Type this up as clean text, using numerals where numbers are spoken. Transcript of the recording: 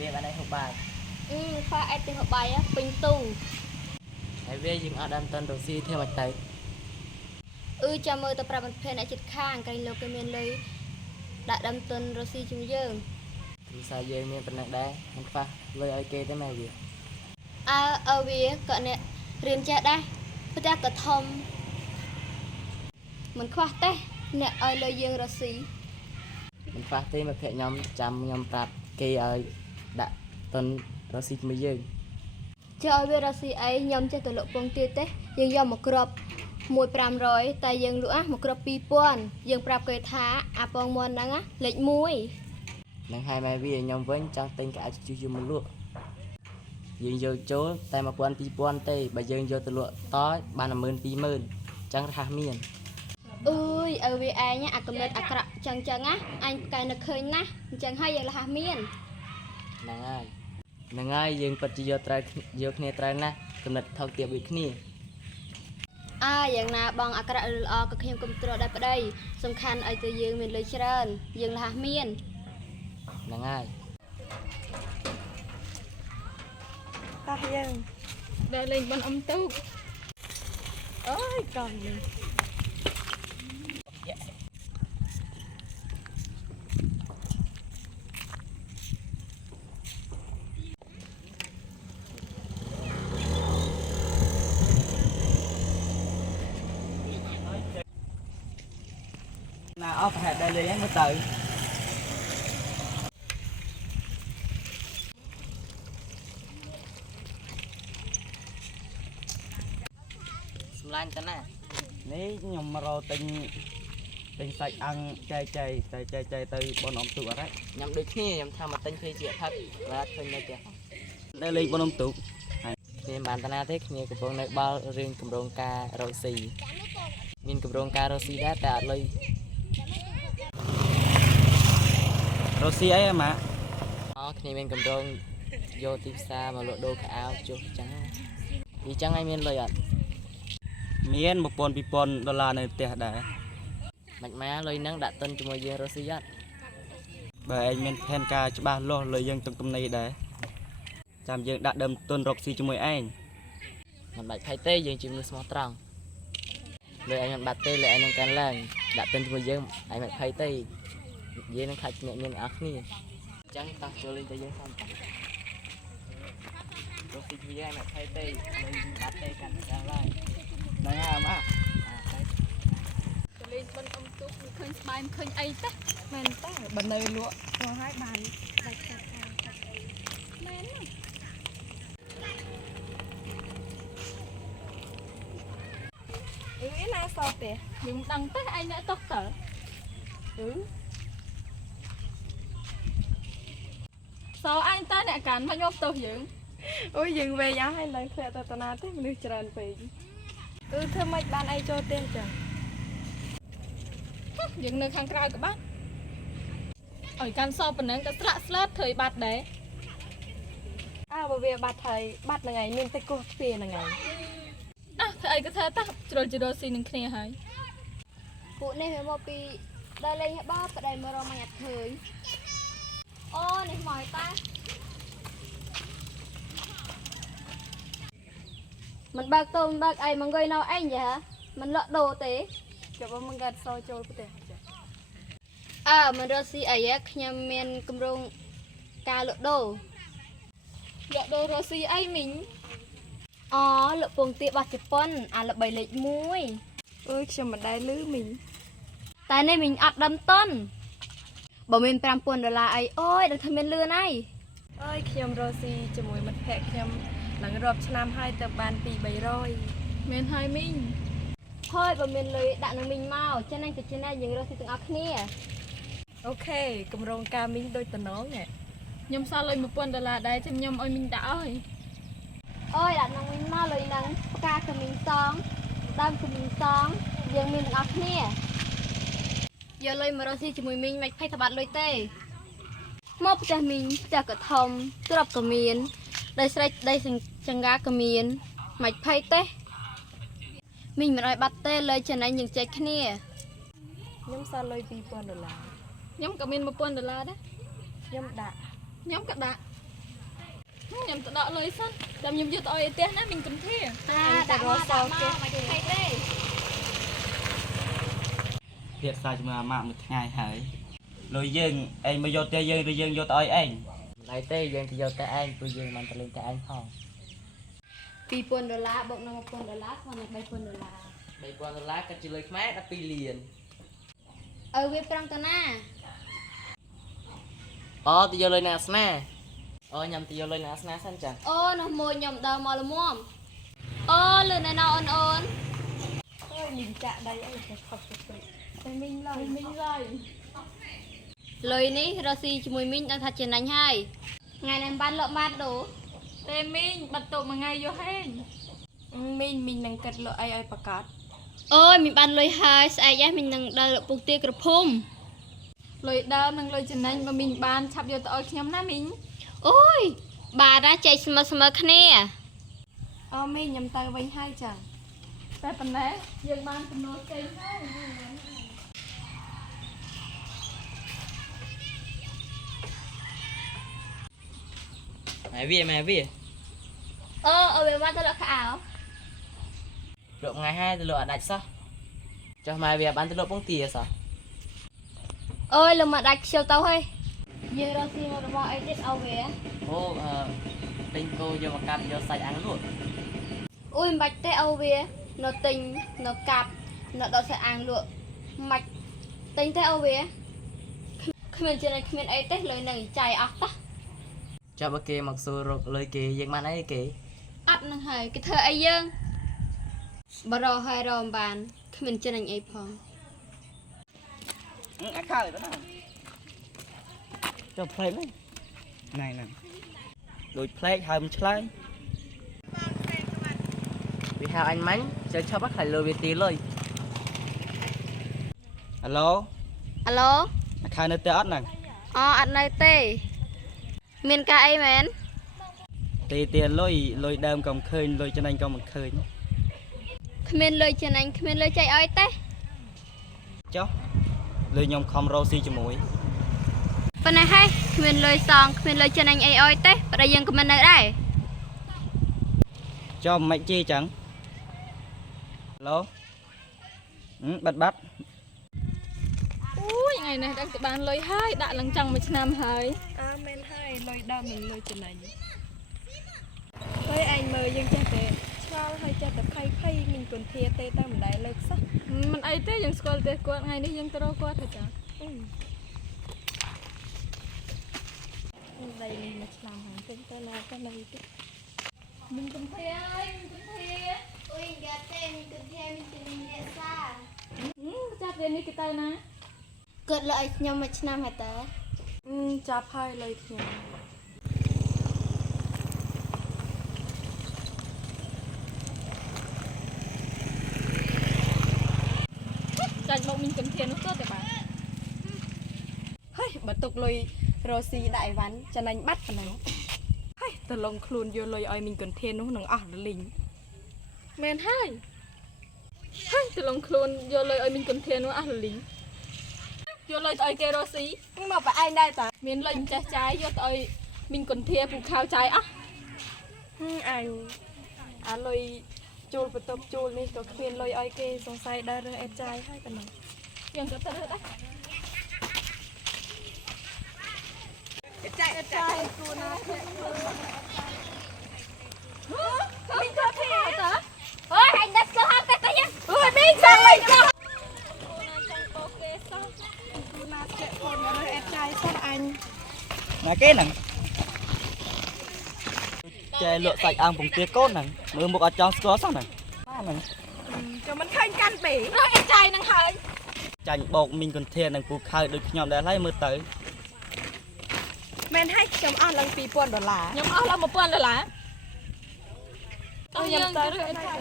វាបានឲ្យហូបបាយខ្វះអីទៅហូបបាយពេញទូហើយវាយើងអត់ដើមតន់រកស៊ីធ្វើមកទៅចាំមើលទៅប្រាប់មិត្តភ័ក្តិអ្នកជិតខាងក្រែងលោកគេមានលុយដាក់ដើមទុនរកស៊ីជាមួយយើងភាសាយើងមានប៉ុណ្ណឹងដែរមិនខ្វះលុយឲ្យគេទេម៉ែវាវាក៏អ្នករៀនចេះដែរប៉ុន្តែក៏ធំមិនខ្វះទេអ្នកឲ្យលុយយើងរកស៊ីមិនខ្វះទេមិត្តភក្តិខ្ញុំចាំខ្ញុំប្រាប់គេឲ្យដាក់ទុនរកស៊ីជាមួយយើងចុះឲ្យវារកស៊ីអីខ្ញុំចេះទៅលក់ពងទៀតទេយើងយកមកគ្រាប់1,500តែយើងលក់មកគ្រាប់2,000យើងប្រាប់គេថាអាពងមន់ហ្នឹងលេខ1នឹងហើយម៉ែវាខ្ញុំវិញចង់ទិញកៅអៅជូរយកមកលក់យើងយកចូលតែ1,000 2,000ទេបើយើងយកទៅលក់តបាន120,000ចឹងរហ័សមានឲ្យវាឯងអាកំណត់អាក្រក់ចឹងអញកែនឹកឃើញណាស់អញ្ចឹងហើយយើងរហ័សមានហ្នឹងហើយយើងពិតជាយកគ្នាត្រូវណាស់កំណត់ថោកទាបដូចគ្នាយ៉ាងណាបងអាក្រក់ឬល្អក៏ខ្ញុំគ្រប់គ្រងដែរប្តីសំខាន់ឲ្យទៅយើងមានលុយច្រើនយើងរហ័សមានហ្នឹងហើយតោះយើងដើរលេងបនអ៊ំទូកអូយកង់នេះណាអស់ប្រហែលដែរលេងហ្នឹងមើលទៅសម្លាញ់តាណានេះខ្ញុំមករកទិញសាច់អាំងចែកទៅបងអ៊ំទូកអត់ខ្ញុំដូចគ្នាខ្ញុំថាមកទិញភេសជ្ជៈផឹកបាទឃើញនៅផ្ទះនៅលេងបងអ៊ំទូកគ្នាបានតាណាទេគ្នាកំពុងនៅបាល់រឿងគម្រោងការរកស៊ីមានគម្រោងការរកស៊ីដែរតែអត់លុយរកស៊ីអីម៉ាក់គ្នាមានគម្រោងយកទីផ្សារមកលក់ដូរកៅអៅចុះចឹងអញ្ចឹងឲ្យមានលុយអត់មាន$1,000-2,000នៅផ្ទះដែរមិនម៉ាលុយហ្នឹងដាក់ទុនជាមួយយើងរកស៊ីអត់បើឯងមានផែនការច្បាស់លាស់លុយយើងទំនេរដែរចាំយើងដាក់ដើមទុនរកស៊ីជាមួយឯងមិនបាច់ភ័យទេយើងជាមនុស្សស្មោះត្រង់លុយឯងមិនបាត់ទេលុយឯងនឹងកាន់ឡើងដាក់ទុនជាមួយយើងឯងមិនភ័យទេយើងនឹងខាច់អ្នកមានអស់គ្នាអញ្ចឹងតោះចូលលេងទៅយើងសំតោះរកស៊ីជាមួយឯងមិនភ័យទេលុយបាត់ទេកាន់ឡើងឡើងហ្នឹងហើយម៉ាលេងបនអ៊ំទូកឃើញស្បែកឃើញអីទេមែនទេបើនៅលក់ទៅឲ្យបានដាច់ខាតមែនណាសោះទេយើងមិនដឹងទេឯងអ្នកតោះតើសោអញតើអ្នកកាន់មកយកទោសយើងយើងវែងអស់ហើយឡើងធ្លាក់ទៅតាណាទេមនុស្សច្រើនពេកធ្វើម៉េចបានអីចូលផ្ទះចឹងយើងនៅខាងក្រៅក៏បានឲ្យកាន់សោប៉ុណ្ណឹងក៏ស្លាក់ស្លើតធ្វើបាត់ដែរបើវាបាត់ហើយបាត់ហ្នឹងឯងមានតែគោះទ្វារហ្នឹងឯងធ្វើអីក៏ធ្វើតោះជ្រុលជីរ៉ូស៊ីនឹងគ្នាហើយពួកនេះវាមកពីដើរលេងបោះប្តីមករកមកអត់ឃើញនេះមកតាមិនបើកតូនបើកអីមកអង្គុយនៅឯងចាមិនលក់ដូរទេចាំមកកាត់សោចូលផ្ទះមិនរកស៊ីអីខ្ញុំមានគម្រោងការលក់ដូររកស៊ីអីមីងលក់ពងទារបស់ជប៉ុនល្បីលេខ1ខ្ញុំមិនដែលឮមីងតែនេះមីងអត់ដឹងតុនបើមាន$5,000អីដឹងថាមានលឿនហើយខ្ញុំរកស៊ីជាមួយមិត្តភក្តិខ្ញុំឡើងរាប់ឆ្នាំហើយទៅបាន200-300មានហើយមីងហើយបើមានលុយដាក់នឹងមីងមកចឹងទៅចឹងយើងរកស៊ីទាំងអស់គ្នាអូខេគម្រោងការមីងដូចតំណងខ្ញុំសល់លុយ$1,000ដែរខ្ញុំឲ្យមីងដាក់ដាក់នឹងមីងមកលុយហ្នឹងផ្កាកមីងសងដើមកមីងសងយើងមានទាំងអស់គ្នាយកលុយមករកស៊ីជាមួយមីងមិនភ័យថាបាត់លុយទេមកផ្ទះមីងផ្ទះក៏ធំទ្រព្យក៏មានដីស្រេចដីចង្កាក៏មានមិនភ័យទេមីងមិនឲ្យបាត់ទេលើចំណេញយើងចែកគ្នាខ្ញុំសល់លុយ$2,000ខ្ញុំក៏មាន$1,000ដែរខ្ញុំដាក់ខ្ញុំក៏ដាក់ ដកលុយសិនចាំខ្ញុំយកទៅឲ្យផ្ទះណាមីងកំធាតែរស់សល់គេមិនទេ ភាពសាច់ជាមួយអាម៉ាក់មួយថ្ងៃហើយលុយយើងឯងមកយកទៅយើងឬយើងយកទៅឲ្យឯងឡៃទេយើងទៅយកទៅឯងព្រោះយើងមិនទៅលេងទៅឯងផង$2,000បូកនឹង$1,000ស្មើនឹង$3,000 $3,000 ក៏ជាលុយខ្មែរ12លានវាប្រងតាណា អូទៅយកលុយណាស្នាអូញ៉ាំទៅយកលុយណាស្នាសិនចា អូនោះមួយខ្ញុំដើរមកល្មមអូលឿនណែអូនអូន អូយមីងចាក់ដៃអីទៅខុសទៅតែមីងឡើយលុយនេះរស់ស៊ីជាមួយមីងដឹងថាចំណេញហើយថ្ងៃនេះបានលក់បានដូរ តែមីងបាត់ទុកមួយថ្ងៃយកហេងមីងនឹងកាត់លក់អីឲ្យប្រកាស អូយមីងបានលុយហើយស្អែកឯងមីងនឹងដើរលក់ពុកទាក្រភុំ លុយដើមនិងលុយចំណេញបើមីងបានឆាប់យកទៅឲ្យខ្ញុំណាមីង អូយបាទណាចែកស្មើគ្នា អូមីងខ្ញុំទៅវិញហើយចាតែប៉ុណ្ណេះយើងបានចំណូលចេញហើយ ម៉ែវាអូវាបានទៅលក់ខោអាវ លក់ថ្ងៃហើយទៅលក់អាដាច់សោះចុះម៉ែវាបានទៅលក់ពងទាសោះ អូយលំមកដាច់ខ្ជិលទៅហើយយើងរកស៊ីមករបស់អីទៀតឲ្យវា អូទិញគោយកមកកាប់យកសាច់អាំងលក់ អូយមិនបាច់ទេឲ្យវានៅទិញនៅកាប់នៅដកសាច់អាំងលក់មិនទិញទេឲ្យវាគ្មានចំណេញគ្មានអីទេលុយនឹងចាយអស់តោះ ចាប់បើគេមកសួររកលុយគេយើងបានអីគេ អត់នឹងហើយគេធ្វើអីយើងបរោហើយរំបានគ្មានចំណេញអីផងអាខើទៅណាចុះផ្លេកហ្នឹងដូចផ្លេកហើមឆ្លើយវាហៅអញមាញ់ចូលឈប់ខ្លាចលុយវាទីលុយអាឡូ អាឡូ អាខើនៅតែអត់ហ្នឹង អត់នៅទេមានការអីមែន ទីលុយដើមកុំឃើញលុយចំណេញក៏មិនឃើញ គ្មានលុយចំណេញគ្មានលុយចែកឲ្យទេ ចុះលុយខ្ញុំខំរកស៊ីជាមួយ ប៉ុណ្ណេះហើយគ្មានលុយសងគ្មានលុយចំណេញអីឲ្យទេប្រហែលយើងក៏មិននៅដែរ ចុះមិនជីចឹងឡូបាត់ អូយថ្ងៃនេះដឹងតែបានលុយហើយដាក់ឡើងចង់មួយឆ្នាំហើយមែនហើយលុយដើមនិងលុយចំណេញហើយឯងមើលយើងចេះតែឆ្ងល់ហើយចេះតែភ័យមីងគុនធាទេតែមិនដែលលើកសោះមិនអីទេយើងស្គាល់ទេគាត់ថ្ងៃនេះយើងទៅរកគាត់ទៅចាដៃនេះមួយឆ្នាំហើយពេញទៅណាទៅនៅទីមីងគុនធាអើយមីងគុនធាអូយយ៉ាទេមីងគុនធាមីងជំនាញសា ចាប់ពេលនេះគេទៅណា គាត់លើឲ្យខ្ញុំមួយឆ្នាំហ่าតើ ចាប់ហើយលុយខ្ញុំចាច់មកមីងកំធាននោះទៅតែបានហើយបើទុកលុយរ៉ូស៊ីដាក់អីវ៉ាន់ចំណេញបាត់ប៉ុណ្ណឹងហើយទៅលងខ្លួនយកលុយឲ្យមីងកំធាននោះនឹងអស់រលីងមែនហើយទៅលងខ្លួនយកលុយឲ្យមីងកំធាននោះអស់រលីងយកលុយទៅឲ្យគេរស់ស៊ីមកប្រឯងដែរតាមានលុយម្ចាស់ចាយយកទៅឲ្យមីងកុនធាពូខៅចាយអស់អញអាលុយជួលបន្ទប់ជួលនេះក៏គ្មានលុយឲ្យគេសង្ស័យដើររើសអេតចាយហើយប៉ុណ្ណឹងយើងក៏ទៅរើសដែរអេតចាយគូណាមីងក៏ធាតាអូយអញដាក់ស្គាល់តែទៅយ៉ាង អូយមីងចាំលុយចុះណាចេះកូនរើសអេតចាយសោះអញ ណាគេហ្នឹងចែលក់សាច់អាំងពងទាកូនហ្នឹងមើលមុខអត់ចង់ស្គាល់សោះហ្នឹងហ្នឹង ចាំមិនឃើញកាន់ពេរើសអេតចាយហ្នឹងហើយ ចាញ់បោកមីងកន្ធាននឹងពូខៅដូចខ្ញុំដែរហើយមើលទៅ មែនហើយខ្ញុំអស់ឡើង$2,000ខ្ញុំអស់ឡើង$1,000ខ្ញុំទៅរើសអេតចាយ